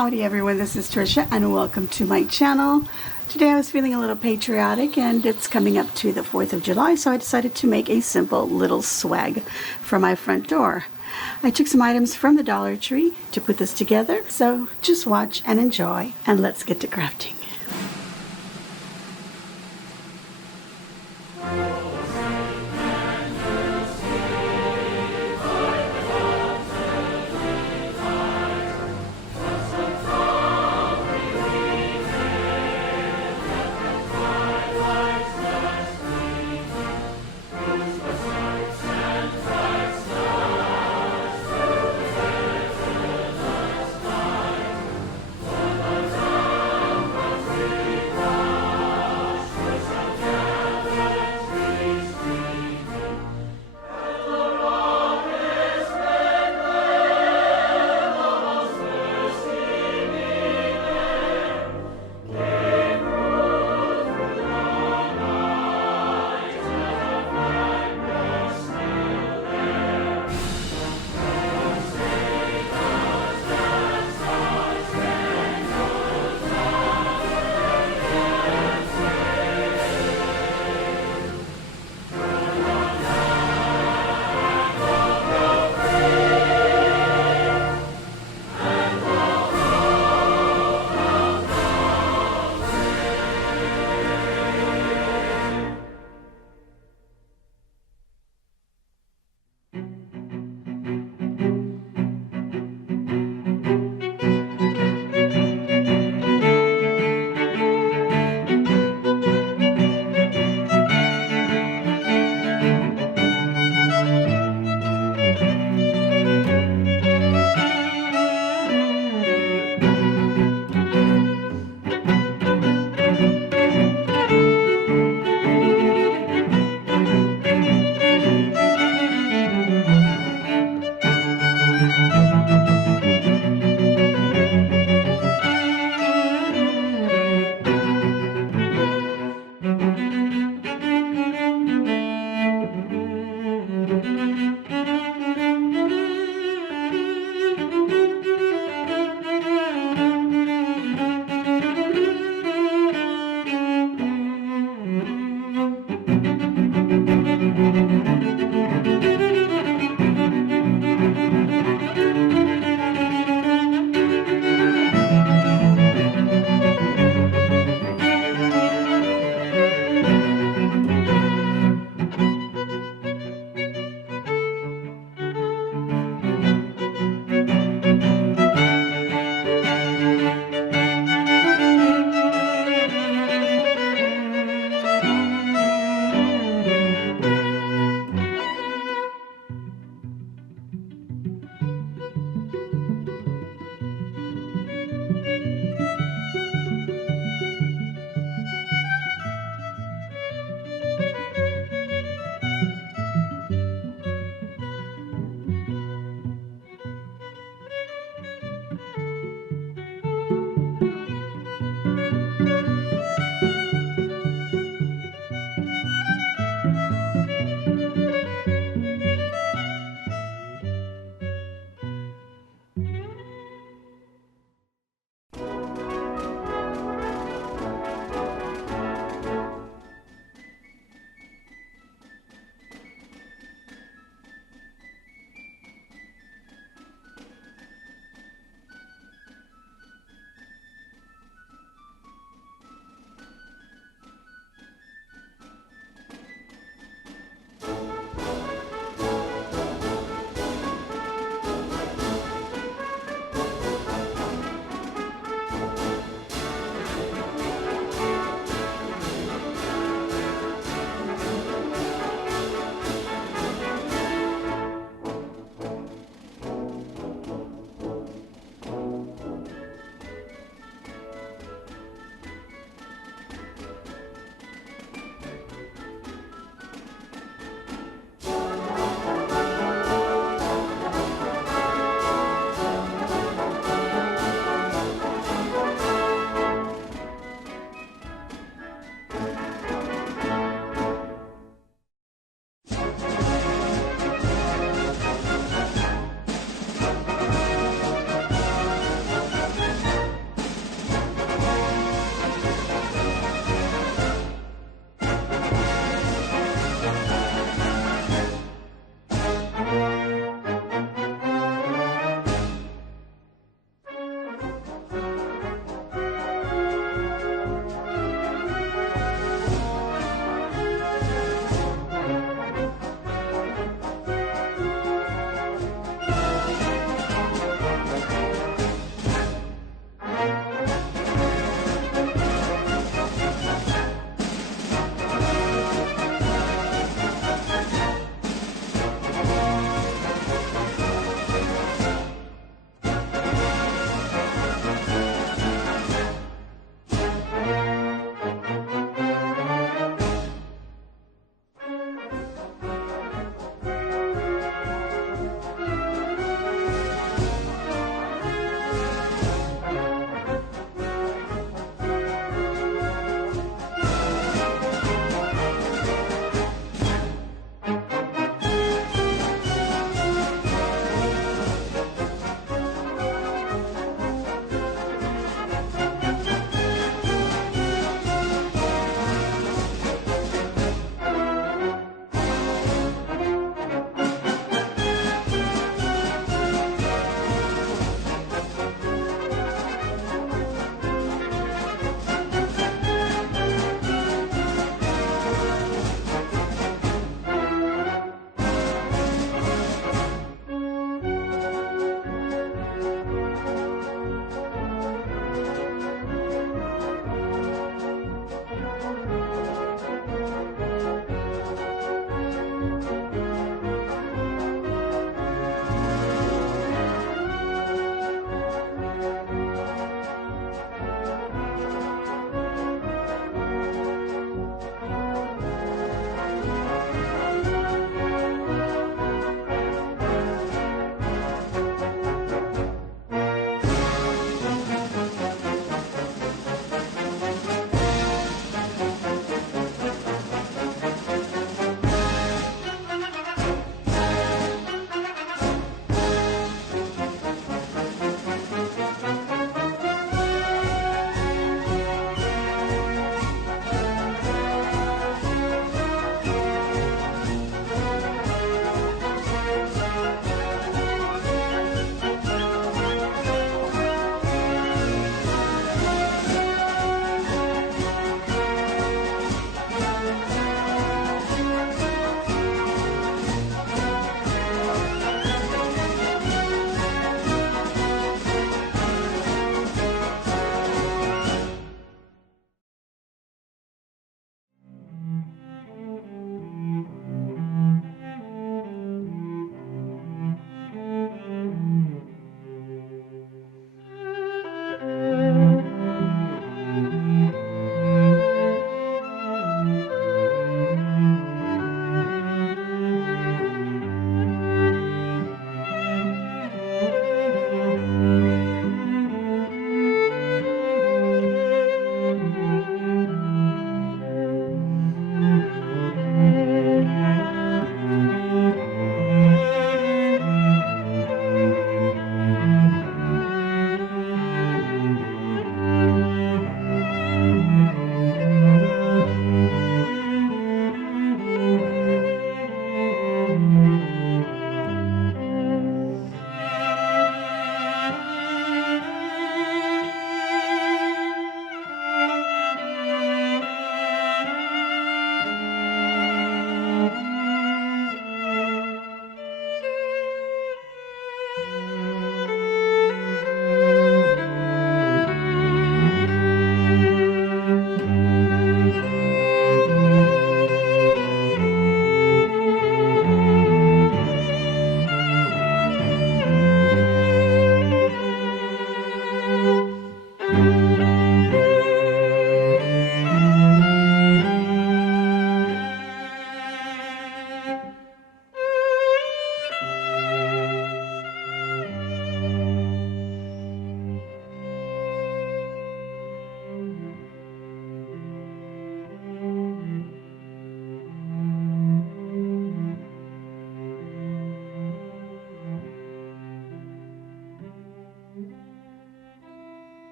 Howdy everyone, this is Tricia and welcome to my channel. Today I was feeling a little patriotic and it's coming up to the 4th of July, so I decided to make a simple little swag for my front door. I took some items from the Dollar Tree to put this together, so just watch and enjoy and let's get to crafting.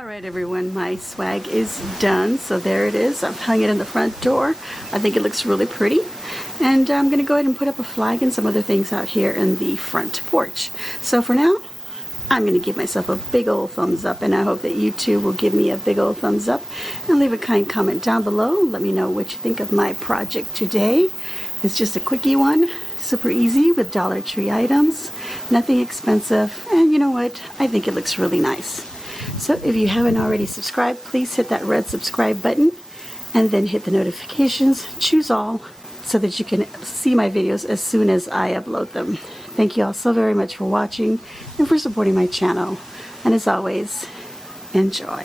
Alright everyone, my swag is done. So there it is. I've hung it in the front door. I think it looks really pretty. And I'm going to go ahead and put up a flag and some other things out here in the front porch. So for now, I'm going to give myself a big old thumbs up, and I hope that you too will give me a big old thumbs up and leave a kind comment down below. Let me know what you think of my project today. It's just a quickie one, super easy with Dollar Tree items, nothing expensive, and you know what? I think it looks really nice. So if you haven't already subscribed, please hit that red subscribe button and then hit the notifications, choose all, so that you can see my videos as soon as I upload them. Thank you all so very much for watching and for supporting my channel. And as always, enjoy.